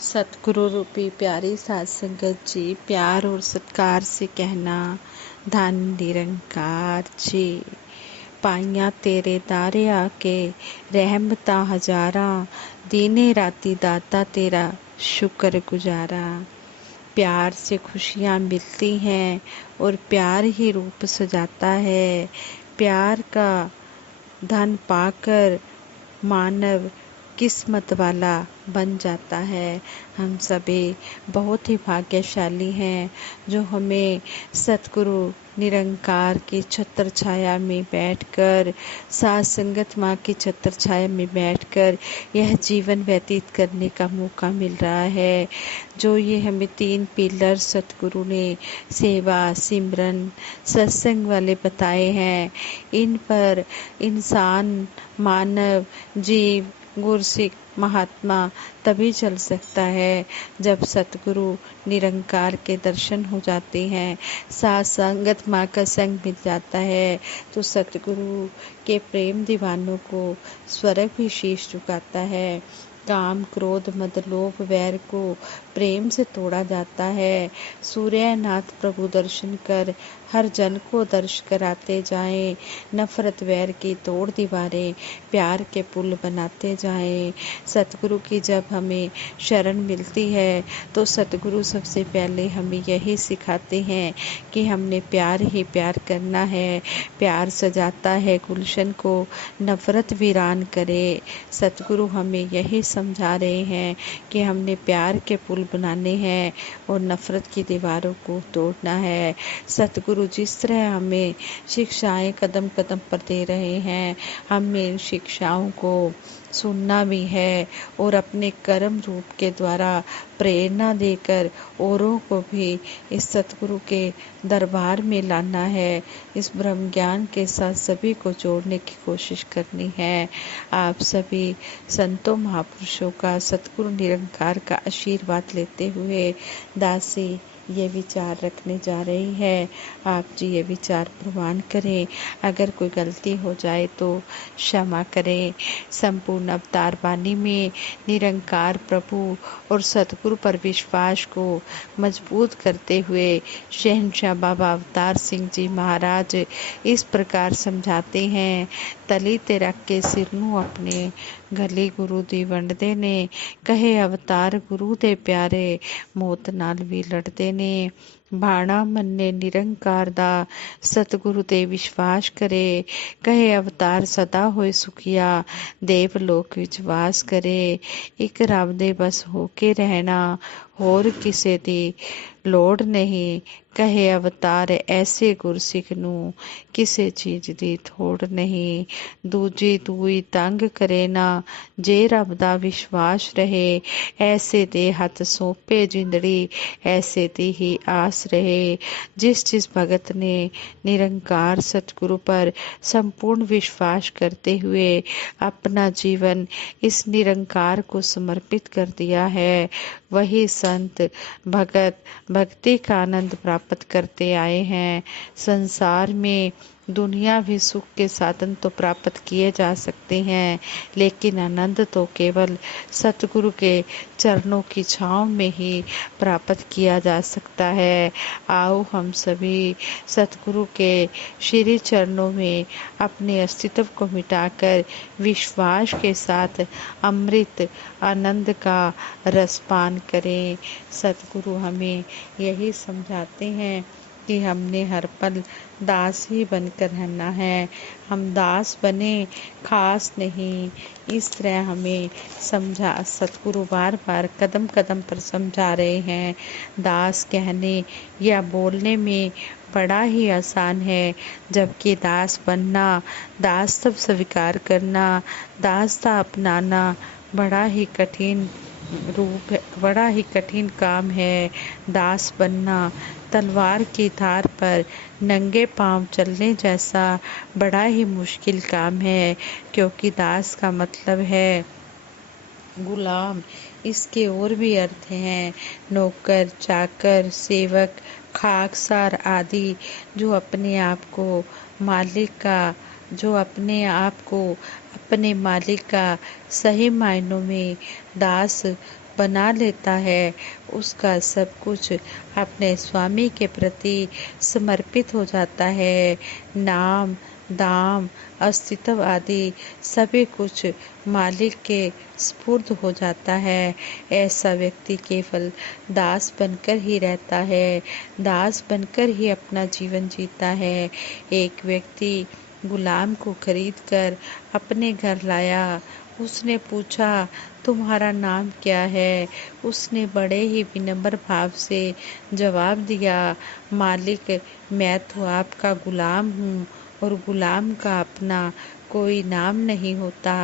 सतगुरु रूपी प्यारी साध संगत जी, प्यार और सत्कार से कहना, धन निरंकार जी। पाइयां तेरे दारे आके रहमता हजारा, दीने राती दाता तेरा शुक्र गुजारा। प्यार से खुशियाँ मिलती हैं और प्यार ही रूप सजाता है। प्यार का धन पाकर मानव किस्मत वाला बन जाता है। हम सभी बहुत ही भाग्यशाली हैं जो हमें सतगुरु निरंकार की छत्र छाया में बैठकर, साथ संगत माँ की छत्र छाया में बैठकर यह जीवन व्यतीत करने का मौका मिल रहा है। जो ये हमें 3 पिलर सतगुरु ने सेवा, सिमरन, सत्संग वाले बताए हैं, इन पर इंसान, मानव, जीव, गुरसिख, महात्मा तभी चल सकता है जब सतगुरु निरंकार के दर्शन हो जाते हैं, साथ संगत माँ का संग मिल जाता है, तो सतगुरु के प्रेम दीवानों को स्वर्ग भी शीश झुकाता है। काम, क्रोध, मद, लोभ, वैर को प्रेम से तोड़ा जाता है। सूर्यनाथ प्रभु दर्शन कर हर जन को दर्श कराते जाएं। नफरत वैर की तोड़ दीवारें प्यार के पुल बनाते जाएं। सतगुरु की जब हमें शरण मिलती है तो सतगुरु सबसे पहले हमें यही सिखाते हैं कि हमने प्यार ही प्यार करना है। प्यार सजाता है गुलशन को, नफरत वीरान करे। सतगुरु हमें यही समझा रहे हैं कि हमने प्यार के पुल बनाने हैं और नफरत की दीवारों को तोड़ना है। सतगुरु जिस तरह हमें शिक्षाएं कदम कदम पर दे रहे हैं, हमें इन शिक्षाओं को सुनना भी है और अपने कर्म रूप के द्वारा प्रेरणा देकर औरों को भी इस सतगुरु के दरबार में लाना है। इस ब्रह्म ज्ञान के साथ सभी को जोड़ने की कोशिश करनी है। आप सभी संतों महापुरुषों का, सतगुरु निरंकार का आशीर्वाद लेते हुए दासी ये विचार रखने जा रही है। आप जी ये विचार प्रवान करें। अगर कोई गलती हो जाए तो क्षमा करें। संपूर्ण अवतार वाणी में निरंकार प्रभु और सतगुरु पर विश्वास को मजबूत करते हुए शहंशाह बाबा अवतार सिंह जी महाराज इस प्रकार समझाते हैं। तली ते रख के सिर नूं अपने, गली गुरु दी वंडदे ने, कहे अवतार गुरु दे प्यारे, मौत नाल भी लड़ते ने। भाणा मन्ने निरंकार दा, सतगुरु ते विश्वास करे, कहे अवतार सदा होए सुखिया, देव लोक विच वास करे। एक रब दे बस होके रहना, होर किसे दी लोड़ नहीं, कहे अवतार ऐसे गुरसिख नूं, किसे चीज दी थोड़ नहीं। दूजी दूई तंग करे ना, जे रब दा विश्वास रहे, ऐसे दे हथ सौंपे जिंदड़ी, ऐसे दी ही आस रहे। जिस जिस भगत ने निरंकार सतगुरु पर संपूर्ण विश्वास करते हुए अपना जीवन इस निरंकार को समर्पित कर दिया है, वही संत भगत भक्ति का आनंद प्राप्त करते आए हैं। संसार में दुनिया भी सुख के साधन तो प्राप्त किए जा सकते हैं, लेकिन आनंद तो केवल सतगुरु के चरणों की छांव में ही प्राप्त किया जा सकता है। आओ हम सभी सतगुरु के श्री चरणों में अपने अस्तित्व को मिटाकर विश्वास के साथ अमृत आनंद का रसपान करें। सतगुरु हमें यही समझाते हैं कि हमने हर पल दास ही बनकर रहना है। हम दास बने, खास नहीं। इस तरह हमें समझा सतगुरु बार बार कदम कदम पर समझा रहे हैं। दास कहने या बोलने में बड़ा ही आसान है, जबकि दास बनना, दास तब स्वीकार करना, दासता अपनाना बड़ा ही कठिन रूप है, बड़ा ही कठिन काम है। दास बनना तलवार की धार पर नंगे पांव चलने जैसा बड़ा ही मुश्किल काम है, क्योंकि दास का मतलब है गुलाम। इसके और भी अर्थ हैं, नौकर, चाकर, सेवक, खाकसार आदि, जो अपने आप को मालिक का जो अपने आप को अपने मालिक का सही मायनों में दास बना लेता है, उसका सब कुछ अपने स्वामी के प्रति समर्पित हो जाता है। नाम, दाम, अस्तित्व आदि सभी कुछ मालिक के स्पुर्द हो जाता है। ऐसा व्यक्ति केवल दास बनकर ही रहता है, दास बनकर ही अपना जीवन जीता है। एक व्यक्ति गुलाम को खरीदकर अपने घर लाया। उसने पूछा, तुम्हारा नाम क्या है? उसने बड़े ही विनम्र भाव से जवाब दिया, मालिक, मैं तो आपका गुलाम हूँ और गुलाम का अपना कोई नाम नहीं होता।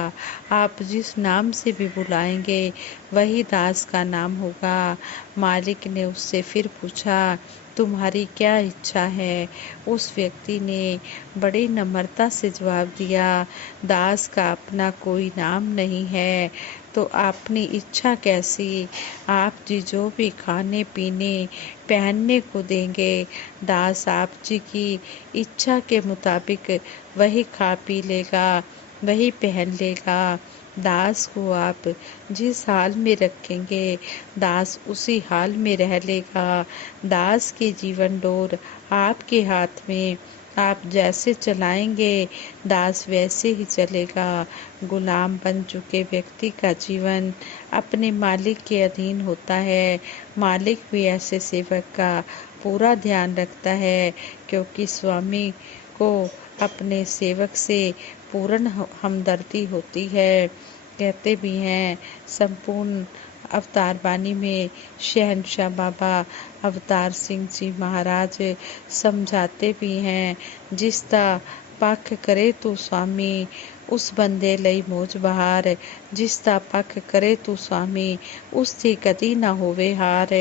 आप जिस नाम से भी बुलाएंगे वही दास का नाम होगा। मालिक ने उससे फिर पूछा, तुम्हारी क्या इच्छा है? उस व्यक्ति ने बड़ी नम्रता से जवाब दिया, दास का अपना कोई नाम नहीं है, तो अपनी इच्छा कैसी? आप जी जो भी खाने पीने पहनने को देंगे, दास आप जी की इच्छा के मुताबिक वही खा पी लेगा, वही पहन लेगा। दास को आप जिस हाल में रखेंगे, दास उसी हाल में रह लेगा। दास की जीवन डोर आपके हाथ में, आप जैसे चलाएंगे दास वैसे ही चलेगा। गुलाम बन चुके व्यक्ति का जीवन अपने मालिक के अधीन होता है। मालिक भी ऐसे सेवक का पूरा ध्यान रखता है, क्योंकि स्वामी को अपने सेवक से पूर्ण हमदर्दी होती है। कहते भी हैं, संपूर्ण अवतार बानी में शहंशाह बाबा अवतार सिंह जी महाराज समझाते भी हैं, जिसका पक्ष करे तू स्वामी, उस बंदे ਲਈ ਮੋਜ ਬਹਾਰ। ਜਿਸ ਦਾ ਪੱਖ ਕਰੇ ਤੂੰ स्वामी, उससे कदी ना होवे हार।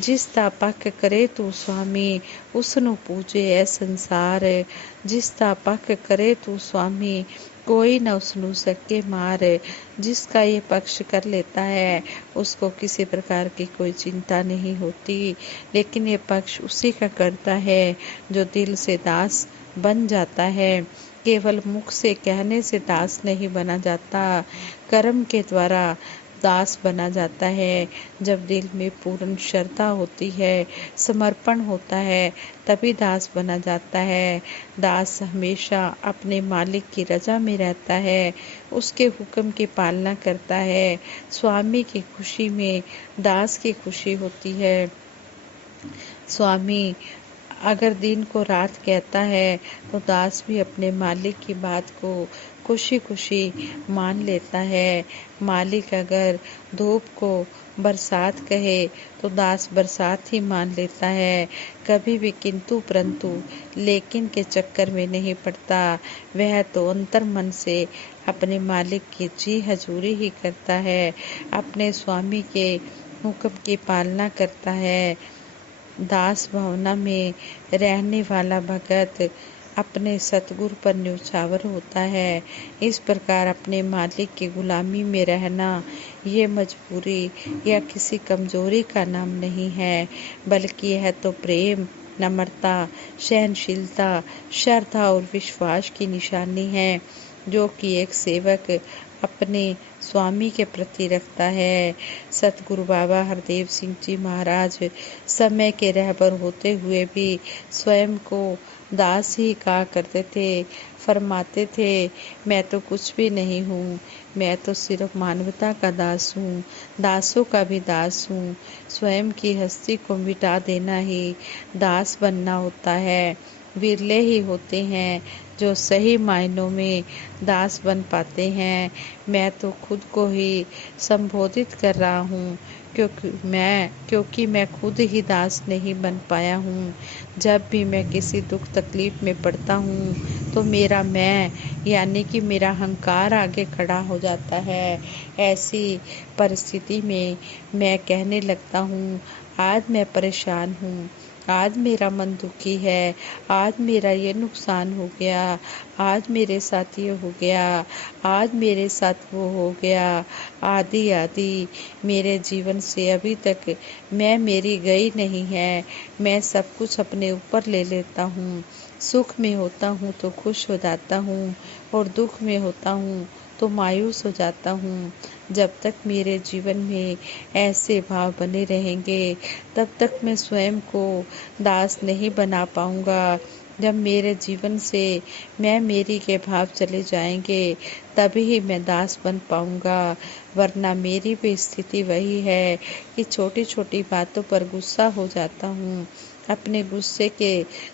जिस ਦਾ ਪੱਖ ਕਰੇ ਤੂੰ स्वामी, उसनु पूजे ऐ संसार। जिस ਦਾ पक्ष करे तू स्वामी, कोई न उसनु सके मार। जिसका ये पक्ष कर लेता है, उसको किसी प्रकार की कोई चिंता नहीं होती। लेकिन ये पक्ष उसी का करता है जो दिल से दास बन जाता है। केवल मुख से कहने से दास नहीं बना जाता, कर्म के द्वारा दास बना जाता है। जब दिल में पूर्ण श्रद्धा होती है, समर्पण होता है, तभी दास बना जाता है। दास हमेशा अपने मालिक की रजा में रहता है, उसके हुक्म की पालना करता है। स्वामी की खुशी में दास की खुशी होती है। स्वामी अगर दिन को रात कहता है, तो दास भी अपने मालिक की बात को खुशी खुशी मान लेता है। मालिक अगर धूप को बरसात कहे, तो दास बरसात ही मान लेता है। कभी भी किंतु परंतु लेकिन के चक्कर में नहीं पड़ता। वह तो अंतर मन से अपने मालिक की जी हजूरी ही करता है, अपने स्वामी के हुक्म की पालना करता है। दास भावना में रहने वाला भगत अपने सतगुरु पर न्यौछावर होता है। इस प्रकार अपने मालिक की गुलामी में रहना ये मजबूरी या किसी कमजोरी का नाम नहीं है, बल्कि यह तो प्रेम, नम्रता, सहनशीलता, श्रद्धा और विश्वास की निशानी है, जो कि एक सेवक अपने स्वामी के प्रति रखता है। सतगुरु बाबा हरदेव सिंह जी महाराज समय के रहबर होते हुए भी स्वयं को दास ही कहा करते थे। फरमाते थे, मैं तो कुछ भी नहीं हूँ, मैं तो सिर्फ मानवता का दास हूँ, दासों का भी दास हूँ। स्वयं की हस्ती को मिटा देना ही दास बनना होता है। विरले ही होते हैं जो सही मायनों में दास बन पाते हैं। मैं तो खुद को ही संबोधित कर रहा हूँ, क्योंकि मैं खुद ही दास नहीं बन पाया हूँ। जब भी मैं किसी दुख तकलीफ में पड़ता हूँ, तो मेरा मैं यानी कि मेरा अहंकार आगे खड़ा हो जाता है। ऐसी परिस्थिति में मैं कहने लगता हूँ, आज मैं परेशान हूँ, आज मेरा मन दुखी है, आज मेरा ये नुकसान हो गया, आज मेरे साथ ये हो गया, आज मेरे साथ वो हो गया, आदि आदि। मेरे जीवन से अभी तक मैं मेरी गई नहीं है। मैं सब कुछ अपने ऊपर ले लेता हूँ। सुख में होता हूँ तो खुश हो जाता हूँ, और दुख में होता हूँ तो मायूस हो जाता हूँ। जब तक मेरे जीवन में ऐसे भाव बने रहेंगे तब तक मैं स्वयं को दास नहीं बना पाऊँगा। जब मेरे जीवन से मैं मेरी के भाव चले जाएंगे तभी ही मैं दास बन पाऊँगा। वरना मेरी भी स्थिति वही है कि छोटी छोटी बातों पर गुस्सा हो जाता हूँ। अपने गुस्से के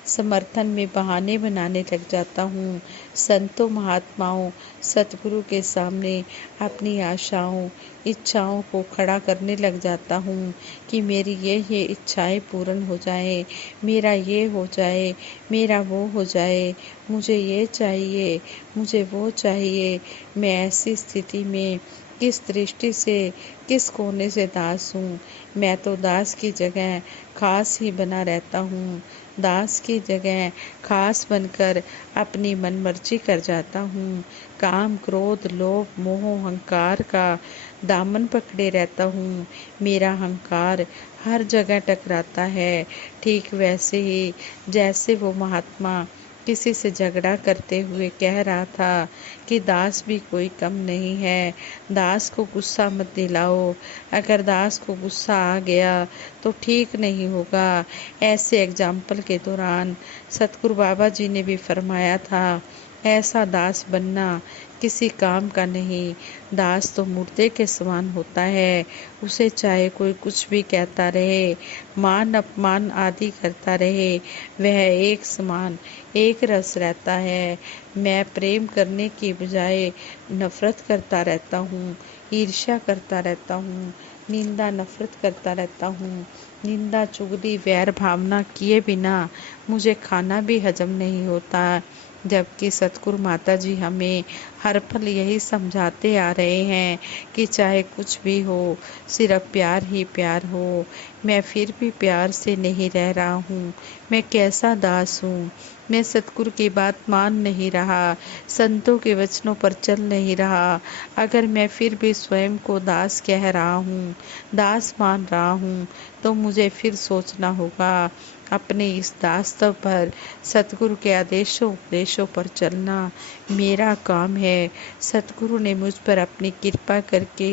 समर्थन में बहाने बनाने लग जाता हूँ। संतों, महात्माओं, सतगुरु के सामने अपनी आशाओं, इच्छाओं को खड़ा करने लग जाता हूँ कि मेरी ये इच्छाएं पूर्ण हो जाए, मेरा ये हो जाए, मेरा वो हो जाए, मुझे ये चाहिए, मुझे वो चाहिए। मैं ऐसी स्थिति में किस दृष्टि से, किस कोने से दास हूँ। मैं तो दास की जगह खास ही बना रहता हूँ। दास की जगह खास बनकर अपनी मनमर्जी कर जाता हूँ। काम, क्रोध, लोभ, मोह, अहंकार का दामन पकड़े रहता हूँ। मेरा अहंकार हर जगह टकराता है। ठीक वैसे ही जैसे वो महात्मा किसी से झगड़ा करते हुए कह रहा था कि दास भी कोई कम नहीं है, दास को गुस्सा मत दिलाओ, अगर दास को गुस्सा आ गया तो ठीक नहीं होगा। ऐसे एग्जाम्पल के दौरान सतगुरु बाबा जी ने भी फरमाया था, ऐसा दास बनना किसी काम का नहीं। दास तो मुर्दे के समान होता है, उसे चाहे कोई कुछ भी कहता रहे, मान अपमान आदि करता रहे, वह एक समान एक रस रहता है। मैं प्रेम करने की बजाय नफरत करता रहता हूँ, ईर्ष्या करता रहता हूँ, निंदा नफरत करता रहता हूँ। निंदा, चुगली, वैर भावना किए बिना मुझे खाना भी हजम नहीं होता। जबकि सतगुरु माता जी हमें हर पल यही समझाते आ रहे हैं कि चाहे कुछ भी हो, सिर्फ प्यार ही प्यार हो। मैं फिर भी प्यार से नहीं रह रहा हूँ। मैं कैसा दास हूँ। मैं सतगुरु की बात मान नहीं रहा, संतों के वचनों पर चल नहीं रहा। अगर मैं फिर भी स्वयं को दास कह रहा हूँ, दास मान रहा हूँ, तो मुझे फिर सोचना होगा अपने इस दासत्व पर। सतगुरु के आदेशों उपदेशों पर चलना मेरा काम है। सतगुरु ने मुझ पर अपनी कृपा करके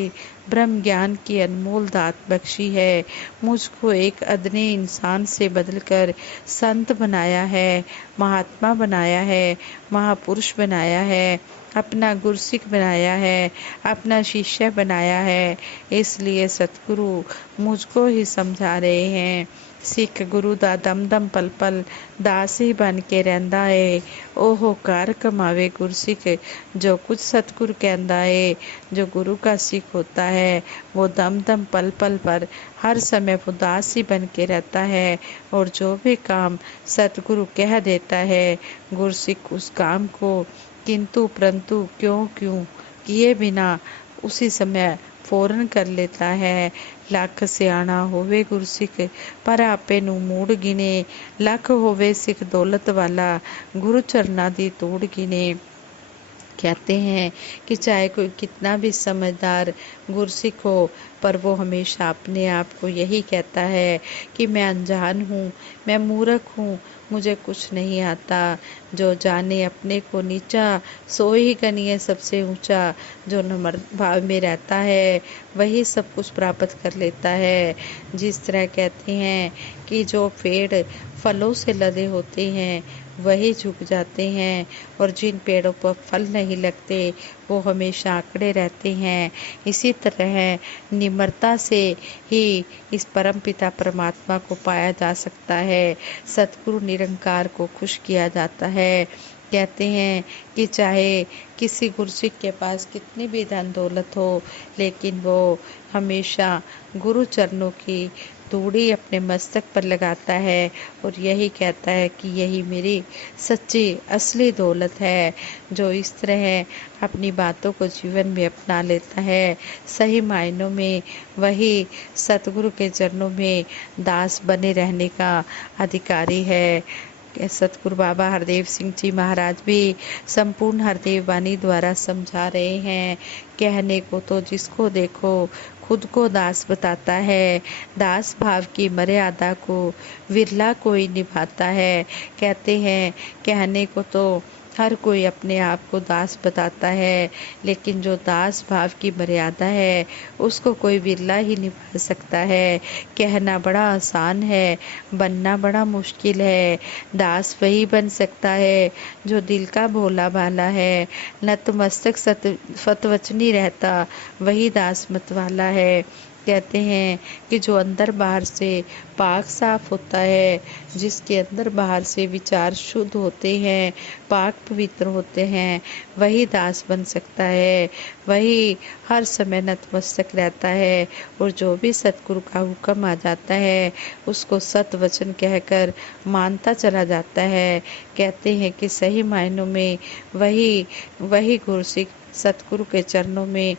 ब्रह्म ज्ञान की अनमोल दात बख्शी है। मुझको एक अदने इंसान से बदलकर संत बनाया है, महात्मा बनाया है, महापुरुष बनाया है, अपना गुरसिख बनाया है, अपना शिष्य बनाया है। इसलिए सतगुरु मुझको ही समझा रहे हैं, सिख गुरु दा दम दम पल पल दास ही बन के रहंदा है। ओहो कार कमावे गुरसिख, जो कुछ सतगुरु कहंदा है। जो गुरु का सिख होता है वो दम दम पल पल पर हर समय वो दास ही बन के रहता है, और जो भी काम सतगुरु कह देता है गुरसिख उस काम को किंतु परंतु क्यों क्यों किए बिना उसी समय फौरन कर लेता है। ਲੱਖ ਸਿਆਣਾ ਹੋਵੇ ਗੁਰਸਿੱਖ, ਪਰ ਆਪੇ ਨੂੰ ਮੂੜ ਗਿਣੇ। ਲੱਖ ਹੋਵੇ ਸਿੱਖ दौलत वाला, गुरु चरना दी तोड़ गिने। कहते हैं कि चाहे कोई कितना भी समझदार गुरसिख हो, पर वो हमेशा अपने आप को यही कहता है कि मैं अनजान हूँ, मैं मूर्ख हूँ, मुझे कुछ नहीं आता। जो जाने अपने को नीचा, सो ही गनिए सबसे ऊंचा। जो नम्र भाव में रहता है वही सब कुछ प्राप्त कर लेता है। जिस तरह कहते हैं कि जो पेड़ फलों से लदे होते हैं वही झुक जाते हैं, और जिन पेड़ों पर फल नहीं लगते वो हमेशा आंकड़े रहते हैं। इसी तरह निम्रता से ही इस परमपिता परमात्मा को पाया जा सकता है। सतगुरु निरंकार को खुश किया जाता है। कहते हैं कि चाहे किसी गुरसिख के पास कितनी भी धन दौलत हो, लेकिन वो हमेशा गुरु चरणों की धूड़ी अपने मस्तक पर लगाता है और यही कहता है कि यही मेरी सच्ची असली दौलत है। जो इस तरह अपनी बातों को जीवन में अपना लेता है, सही मायनों में वही सतगुरु के चरणों में दास बने रहने का अधिकारी है। सतगुरु बाबा हरदेव सिंह जी महाराज भी संपूर्ण हरदेव वाणी द्वारा समझा रहे हैं, कहने को तो जिसको देखो खुद को दास बताता है, दास भाव की मर्यादा को विरला कोई निभाता है। कहते हैं कहने को तो हर कोई अपने आप को दास बताता है, लेकिन जो दास भाव की मर्यादा है उसको कोई बिरला ही निभा सकता है। कहना बड़ा आसान है, बनना बड़ा मुश्किल है। दास वही बन सकता है जो दिल का भोला भाला है। नतमस्तक सतवचनी रहता वही दास मत वाला है। कहते हैं कि जो अंदर बाहर से पाक साफ होता है, जिसके अंदर बाहर से विचार शुद्ध होते हैं, पाक पवित्र होते हैं, वही दास बन सकता है। वही हर समय नतमस्तक रहता है और जो भी सतगुरु का हुक्म आ जाता है उसको सत वचन कहकर मानता चला जाता है। कहते हैं कि सही मायनों में वही वही गुरु सिख सतगुरु के चरणों में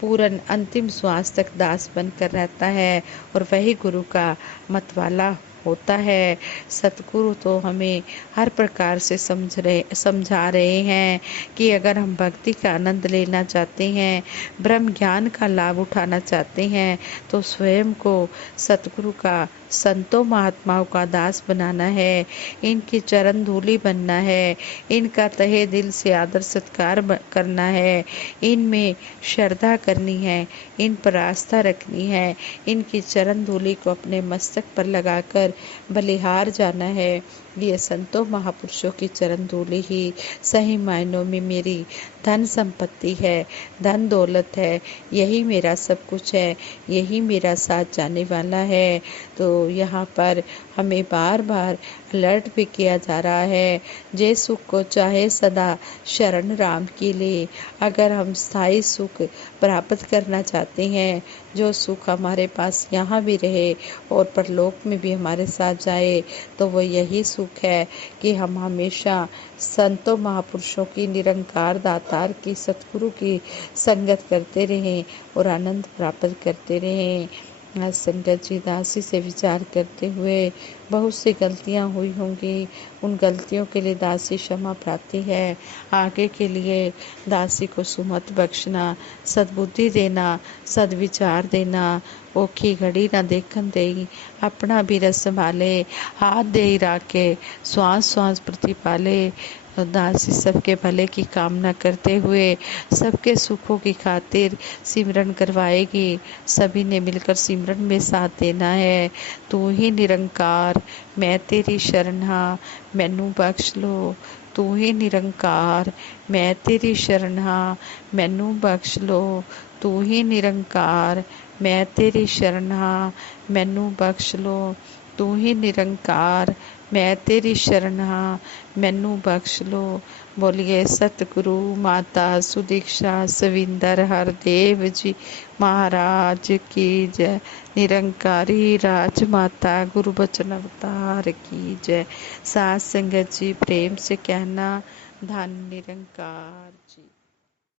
पूर्ण अंतिम श्वास तक दास बनकर रहता है और वही गुरु का मतवाला होता है। सतगुरु तो हमें हर प्रकार से समझा रहे हैं कि अगर हम भक्ति का आनंद लेना चाहते हैं, ब्रह्म ज्ञान का लाभ उठाना चाहते हैं, तो स्वयं को सतगुरु का, संतों महात्माओं का दास बनाना है, इनकी चरण धूली बनना है, इनका तहे दिल से आदर सत्कार करना है, इनमें श्रद्धा करनी है, इन पर आस्था रखनी है, इनकी चरण धूली को अपने मस्तक पर लगाकर बलिहार जाना है। ये संतों महापुरुषों की चरण धूली ही सही मायनों में मेरी धन संपत्ति है, धन दौलत है, यही मेरा सब कुछ है, यही मेरा साथ जाने वाला है। तो यहाँ पर हमें बार बार अलर्ट भी किया जा रहा है, जे सुख को चाहे सदा शरण राम की ले। अगर हम स्थायी सुख प्राप्त करना चाहते हैं, जो सुख हमारे पास यहाँ भी रहे और परलोक में भी हमारे साथ जाए, तो वो यही सुख है कि हम हमेशा संतों महापुरुषों की, निरंकार दातार की, सतगुरु की संगत करते रहें और आनंद प्राप्त करते रहें। आज संगत जी दासी से विचार करते हुए बहुत सी गलतियां हुई होंगी, उन गलतियों के लिए दासी क्षमा प्रार्थी है। आगे के लिए दासी को सुमत बख्शना, सद्बुद्धि देना, सद्विचार देना। ओखी घड़ी न देखन देई, अपना भी रस संभाले, हाथ दे राखे, श्वास श्वास प्रतिपाले। दासी सबके भले की कामना करते हुए सबके सुखों की खातिर सिमरन करवाएगी। सभी ने मिलकर सिमरन में साथ देना है। तू ही निरंकार, मैं तेरी शरण हाँ, मैनू बख्श लो। तू ही निरंकार, मैं तेरी शरण हाँ, मैनू बख्श लो। तू ही निरंकार, मैं तेरी शरण हाँ, मैनू बख्श लो। तू ही निरंकार, मैं तेरी शरण हाँ, मैनू बख्श लो। बोलिए सतगुरु माता सुदीक्षा सविंदर हरदेव जी महाराज की जय। निरंकारी राजमाता गुरु बचन अवतार की जय। साथ संगत जी प्रेम से कहना, धन निरंकार जी।